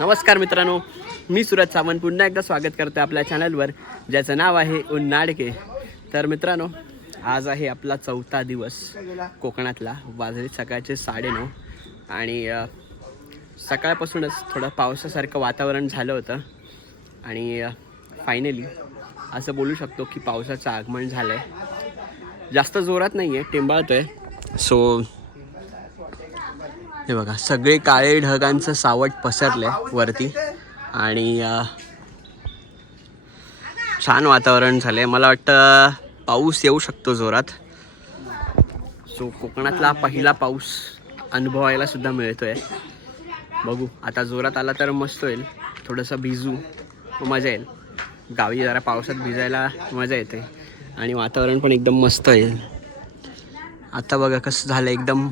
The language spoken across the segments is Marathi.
नमस्कार मित्रांनो, मी सूरज सावंत पुन्हा एकदा स्वागत करतो आपल्या चॅनलवर, ज्याचं नाव आहे उन्हाडके. तर मित्रांनो, आज आहे आपला 4था दिवस कोकणातला. वाजले सकाळचे 9:30 आणि सकाळपासूनच थोडं पावसासारखं वातावरण झालं होतं आणि फायनली असं बोलू शकतो की पावसाचं आगमन झालं आहे. जास्त जोरात नाही आहे, टिंबाळतो आहे. सो हे बघा, सगळे काळे ढगांचं सावट पसरलं आहे वरती आणि छान वातावरण झालं आहे. मला वाटतं पाऊस येऊ शकतो जोरात. सो कोकणातला पहिला पाऊस अनुभवायला सुद्धा मिळतो आहे. बघू, आता जोरात आला तर मस्त होईल. थोडंसं भिजू, मजा येईल. गावी जरा पावसात भिजायला मजा येते आणि वातावरण पण एकदम मस्त येईल. आता बघा कसं झालं, एकदम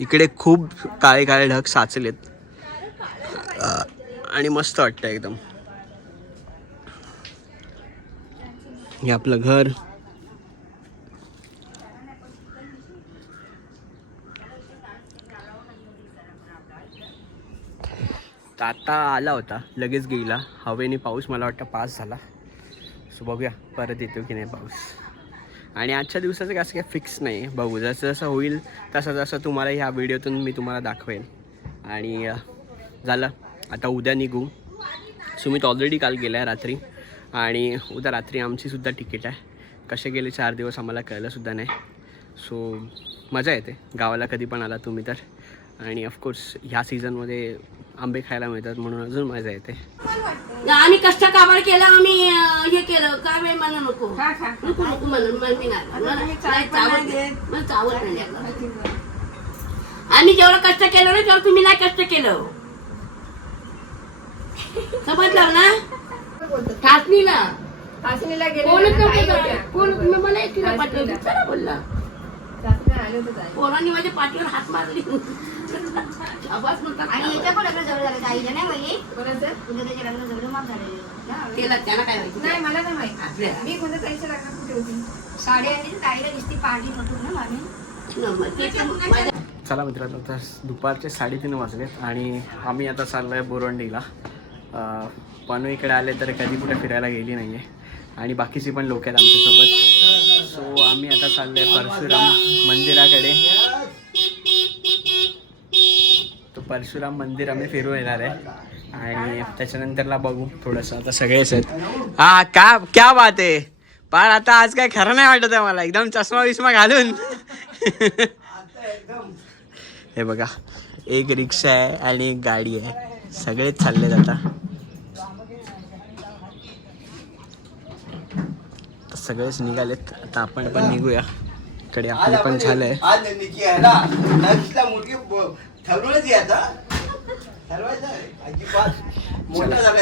इकडे खूप काळे काळे ढग साचलेत आणि मस्त वाटतं एकदम. हे आपलं घर. तर आता आला होता, लगेच गेला. हवेने पाऊस मला वाटतं पास झाला. सो बघूया परत येतो की नाही पाऊस. आणि आजच्या दिवसाचं काय असं काही फिक्स नाही, बघू जसं जसं होईल तसं जसं तुम्हाला ह्या व्हिडिओतून मी तुम्हाला दाखवेल. आणि झालं, आता उद्या निघू. सुमित ऑलरेडी काल गेला आहे रात्री आणि उद्या रात्री आमचीसुद्धा तिकीट आहे. कसे गेले 4 दिवस आम्हाला कळलंसुद्धा नाही. सो मजा येते गावाला कधी पण आला तुम्ही तर. आणि ऑफकोर्स ह्या सीझनमध्ये आंबे खायला मिळतात म्हणून अजून मजा येते. आम्ही कष्ट काबाड केला, आम्ही हे केलं काय वेळ मला नको नको नको म्हणून मी नाही चावत नाही. आम्ही जेवढं कष्ट केलं ना तेवढं तुम्ही नाही कष्ट केलं, समजलं ना. ठासनीला मला एकटीला पाठवलं, चला बोलला. पोरांनी माझ्या पाठीवर हात मारली. आवाज नव्हता. आणि याच्या पण आपलं जवळ झालं आईला नाही माहिती कोणाचं तुझं त्याच्या लग्न जवळ माफ झालेलं त्याला त्याला काय माहिती नाही, मला नाही माहिती. मी कोणत्या ताईच्या लग्नात कुठे होती, साडी आणली ताईला दिसती पांढरी फोटो ना मामी. चला मित्रांनो, तर दुपारचे 3:30 वाजलेत आणि आम्ही आता चाललो आहे बोरवंडीला. पनू इकडे आले तर कधी कुठे फिरायला गेली नाही आहे आणि बाकीची पण लोक आहेत आमच्यासोबत. सो आम्ही आता चाललो आहे परशुराम मंदिराकडे. तो परशुराम मंदिर आम्ही फिरून येणार आहे आणि त्याच्यानंतरला बघू थोडंसं. आता सगळेच आहेत. हा क्या बात आहे. पण आता आज काय खरं नाही वाटत आहे मला, एकदम चष्मा विस्मा घालून. हे बघा, एक रिक्षा आहे आणि एक गाडी आहे, सगळेच चाललेत आता. सगळेच निघालेत, आता आपण पण निघूया. कडे आपले पण झालंय.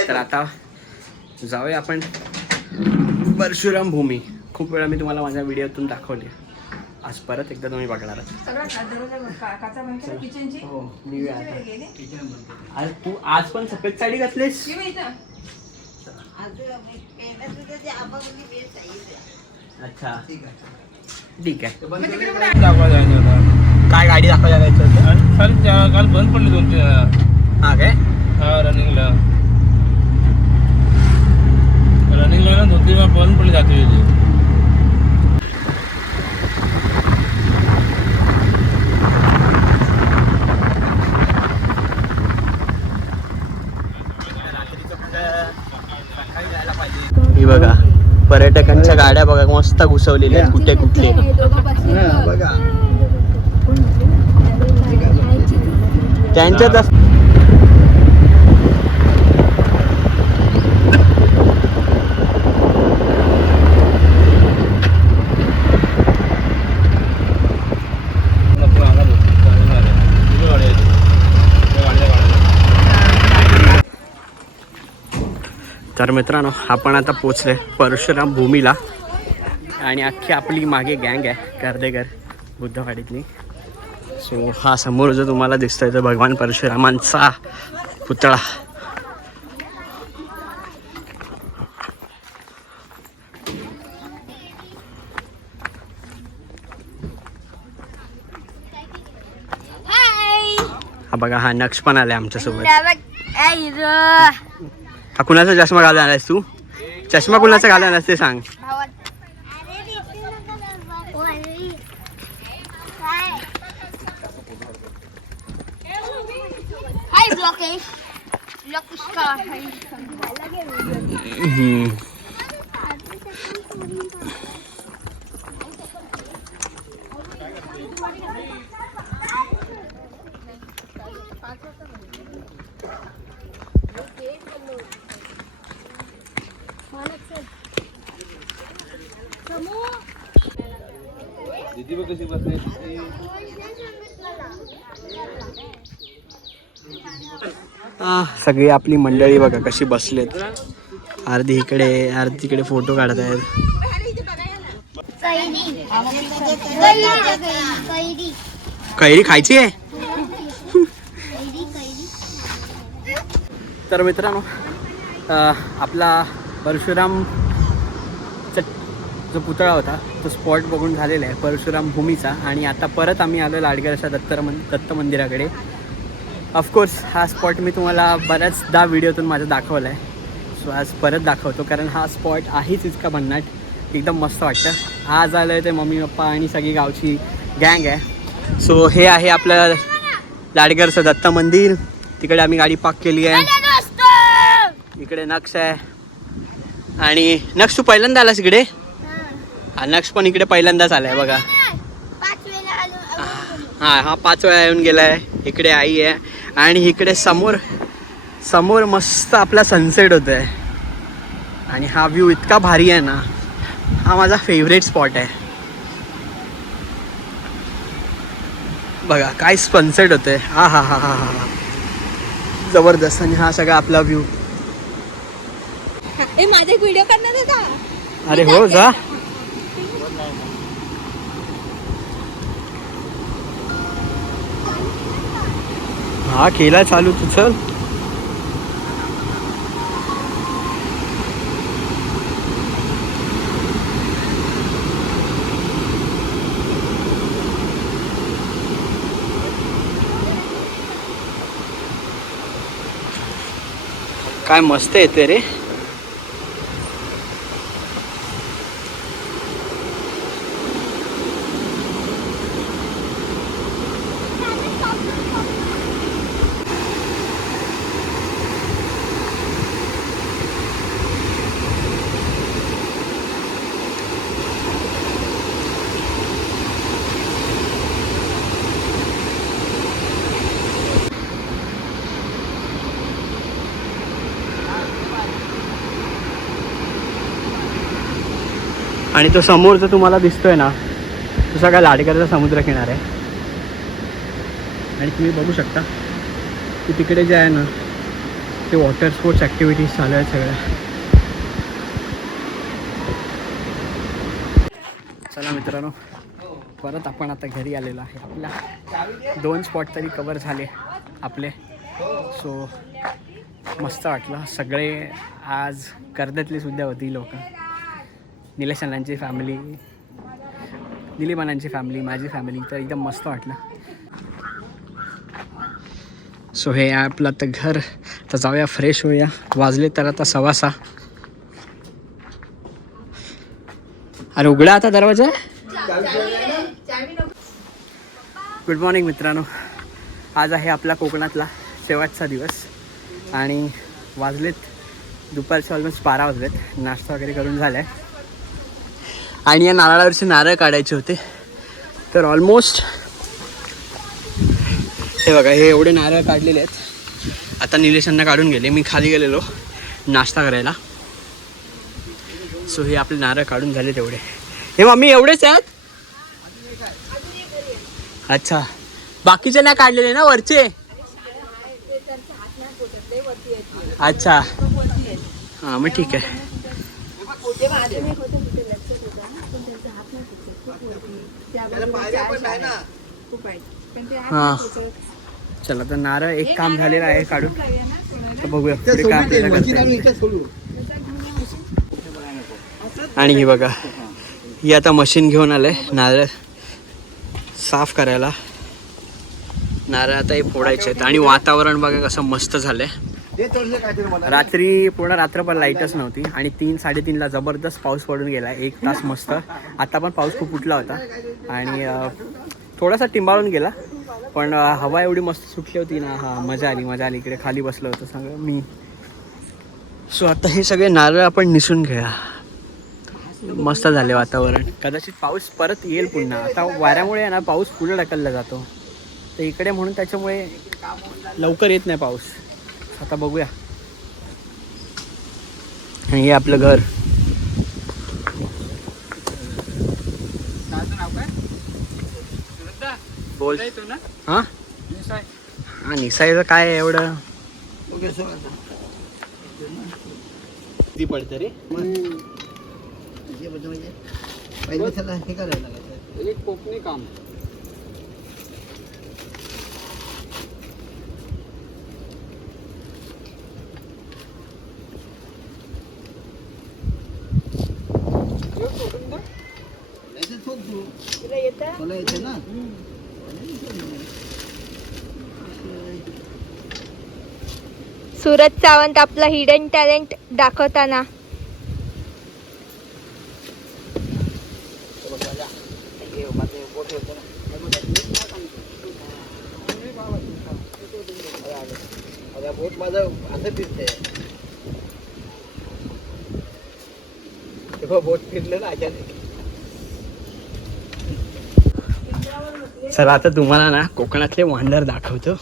तर आता जाऊया आपण परशुराम भूमी. खूप वेळा मी तुम्हाला माझ्या व्हिडिओतून दाखवली, आज परत एकदा तुम्ही बघणार आहात. हो, निघूया आता. तू आज पण सफेद साडी घातलीस. अच्छा ठीक आहे. काय गाडी दाखवायला जायचं होतं काल बंद पडले 2-3. हा काय? रनिंगला ना 2-3 वेळा बंद पडले जाते. ही बघा, पर्यटकांच्या गाड्या बघा मस्त घुसवलेल्या आहेत कुठे कुठे. बघा त्यांच्यात तर मित्रांनो, आपण आता पोचले परशुराम भूमीला आणि अख्खी आपली मागे गँग आहे कर्देकर बुद्धवाडीतली. सो हा समोर जो तुम्हाला दिसतोय तो भगवान परशुरामांचा पुतळा. हा बघा, हा नक्ष पण आलाय आमच्यासोबत. हा कुणाचा चष्मा घालणार आहेस तू? चष्मा कुणाचा घालणार आहेस ते सांग. दीदी बघ कशी बसली. सगळी आपली मंडळी बघा कशी बसलेत. अर्धी इकडे अर्धी तिकडे फोटो काढत आहेत. कैरी खायची आहे. तर मित्रांनो आपला परशुराम जो पुतळा होता तो स्पॉट बघून झालेला आहे परशुराम भूमीचा. आणि आता परत आम्ही आलो लाडगरच्या दत्त मंदिराकडे. ऑफकोर्स हा स्पॉट मी तुम्हाला बऱ्याचदा व्हिडिओतून माझा दाखवला आहे. सो आज परत दाखवतो कारण हा स्पॉट आहेच इतका भन्नाट, एकदम मस्त वाटतं. आज आलं आहे ते मम्मी पप्पा आणि सगळी गावची गँग आहे. सो हे आहे आपलं लाडगरचं दत्त मंदिर. तिकडे आम्ही गाडी पार्क केली आहे. इकडे नक्ष आहे. आणि नक्ष तू पहिल्यांदा आलास इकडे? हा नक्ष पण इकडे पहिल्यांदाच आलाय बघा. हा 5 वेळा येऊन गेलाय. इकडे आई आहे आणि इकडे समोर मस्त आपला सनसेट होत आहे. आणि हा व्ह्यू इतका भारी आहे ना, हा माझा फेवरेट स्पॉट आहे. बघा काय सनसेट होत आहे. हा हा हा हा हा जबरदस्त. आणि हा सगळा आपला व्ह्यू. माझा व्हिडिओ करणार होता. अरे हो जा. हा केला चालू तू चल. काय मस्त येते रे. आणि तो समोरचा तुम्हाला दिसतोय ना, तो सगळा लाडगरचा समुद्र किनारा आहे. आणि तुम्ही बघू शकता की तिकडे जे आहे ना ते वॉटर स्पोर्ट्स ॲक्टिव्हिटीज चालू आहेत सगळ्या. चला मित्रांनो, परत आपण आता घरी आलेलो आहे. आपल्या 2 स्पॉट तरी कवर झाले आपले. सो मस्त वाटलं. सगळे आज कर्जतली सुद्धा होती लोक. निलेश अण्णांची फॅमिली, दिलीप अण्णांची फॅमिली, माझी फॅमिली. तर एकदम मस्त वाटलं. सो हे आपलं आता घर. तर जाऊया फ्रेश होऊया. वाजले तर आता 6:15. अरे उघडा आता दरवाजा. गुड मॉर्निंग मित्रांनो. आज आहे आपला कोकणातला शेवटचा दिवस. आणि वाजलेत दुपारचे ऑलमोस्ट 12 वाजलेत. नाश्ता वगैरे करून झाला आहे. आणि या नारळावरचे नारळ काढायचे होते. तर ऑलमोस्ट हे बघा, हे एवढे नारळ काढलेले आहेत. आता निलेशांना काढून गेले. मी खाली गेलेलो नाश्ता करायला. सो हे आपले नारळ काढून झाले तेवढे. हे मम्मी एवढेच आहेत? अच्छा, बाकीचे नाही काढलेले ना वरचे? अच्छा हां मग ठीक आहे. हां चला, तर नारळ एक काम झालेलं आहे काढून. तर बघूया पुढे काय आपल्याला करता येईल. आणि ही बघा, ही आता मशीन घेऊन आलंय नारळ साफ करायला. नारळ आता हे फोडायचे आहेत. आणि वातावरण बघा कसं मस्त झालंय. रात्री पूर्ण रात्रभर लाईटच नव्हती आणि 3-3:30ला जबरदस्त पाऊस पडून गेला. 1 तास मस्त. आता पण पाऊस खूप उठला होता आणि थोडासा टिंबाळून गेला, पण हवा एवढी मस्त सुटली होती ना. हा मजा आली. इकडे खाली बसलो होतो सगळं मी. सो आता हे सगळे नारळ आपण निसून घ्या. मस्त झाले वातावरण. कदाचित पाऊस परत येईल पुन्हा. आता वाऱ्यामुळे आहे ना पाऊस पुढे ढकलला जातो तर इकडे, म्हणून त्याच्यामुळे लवकर येत नाही पाऊस. आता बघूया. हे आपलं घर. बोल. हा निसायचं काय एवढं किती पडतं रे. एक कोकणी काम. सूरज सावंत आपला हिडन टॅलेंट दाखवताना. बोट माझं असं फिरतंय. बोट फिरलं ना अचानक. चला आता तुम्हाला ना कोकणातले वांडर दाखवतो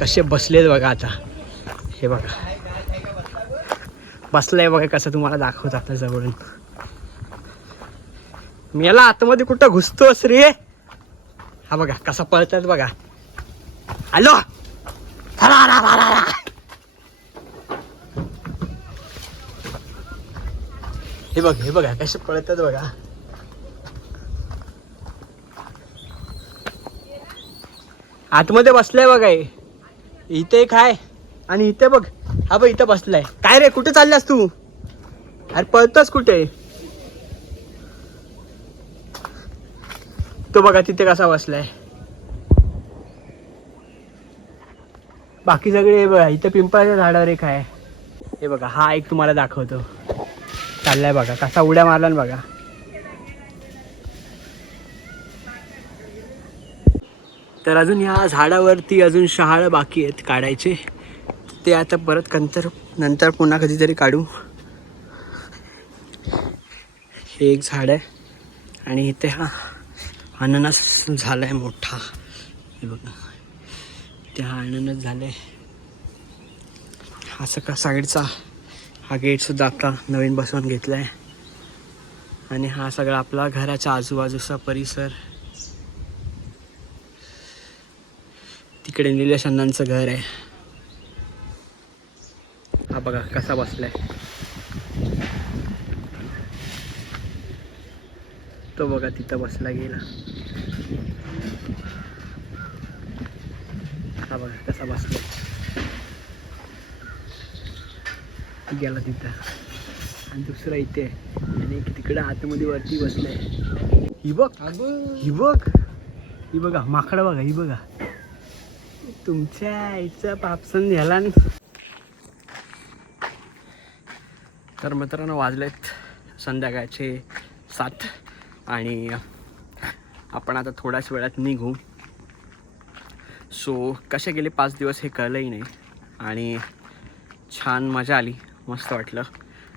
कसे बसलेत बघा. आता हे बघा बसलंय बघा कसं, तुम्हाला दाखवतो आता जवळून. मी याला आतमध्ये कुठं घुसतोस रे. हा बघा कसा पळतात बघा. हॅलो हे बघा कसे पळतात बघा. आतमध्ये बसलाय बघा. इथे एक आहे आणि इथे बघ. हा बघ इथं बसलाय. काय रे कुठे चाललास तू. अरे पळतोस कुठे. तो बघा तिथे कसा बसलाय. बाकी सगळे बघा. इथं पिंपळाच्या झाडावर एक आहे. हे बघा हा एक तुम्हाला दाखवतो. चाललाय बघा कसा उड्या मारला ना बघा. तर अजून ह्या झाडावरती अजून शहाळं बाकी आहेत काढायचे. ते आता परत नंतर पुन्हा कधीतरी काढू. हे एक झाड आहे आणि इथे हा अननस झालाय मोठा. हे बघा त्या अननस झालाय. हा सगळा साईडचा हा गेट सुद्धा आपला नवीन बसवून घेतलाय. आणि हा सगळा आपला घराच्या आजूबाजूचा परिसर. तिकडे निलेश अण्णांचं घर आहे. हा बघा कसा बसलाय. तो बघा तिथं बसला गेला. हा बघा कसा बसलाय. गेला तिथं. आणि दुसरा इथे आणि तिकडे आतमध्ये वरती बसलाय. ही बघा माकडं बघा. ही बघा तुमच्या आईचा पापसन झाला. तर मित्रांनो वाजलेत संध्याकाळचे 7 आणि आपण आता थोड्याच वेळात निघू. सो कसे गेले 5 दिवस हे कळलंही नाही आणि छान मजा आली. मस्त वाटलं.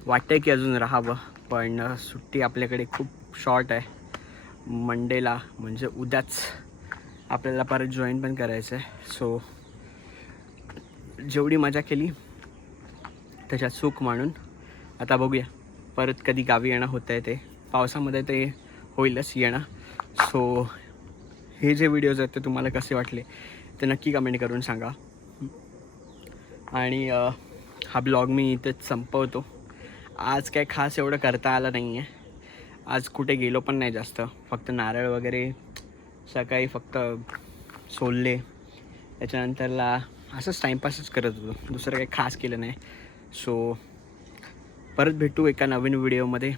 वाटतंय की अजून राहावं पण सुट्टी आपल्याकडे खूप शॉर्ट आहे. मंडेला म्हणजे उद्याच आपल्याला परत जॉईन पण करायचं आहे. सो जेवढी मजा केली त्याच्यात सुख मानून आता बघूया परत कधी गावी येणं होतं आहे. ते पावसामध्ये ते होईलच येणं. सो हे जे व्हिडिओज आहेत ते तुम्हाला कसे वाटले ते नक्की कमेंट करून सांगा. आणि हा ब्लॉग मी इथेच संपवतो. आज काय खास एवढं करता आलं नाही आहे. आज कुठे गेलो पण नाही जास्त. फक्त नारळ वगैरे सकाळी फक्त सोलले. त्याच्यानंतरला असंच टाईमपासच करत होतो. दुसरं काही खास केलं नाही. सो परत भेटू एका नवीन व्हिडिओमध्ये.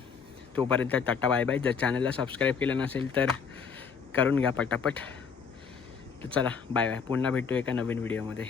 तोपर्यंत टाटा बाय बाय. जर चॅनलला सबस्क्राईब केलं नसेल तर करून घ्या पटापट. तर चला बाय बाय. पुन्हा भेटू एका नवीन व्हिडिओमध्ये.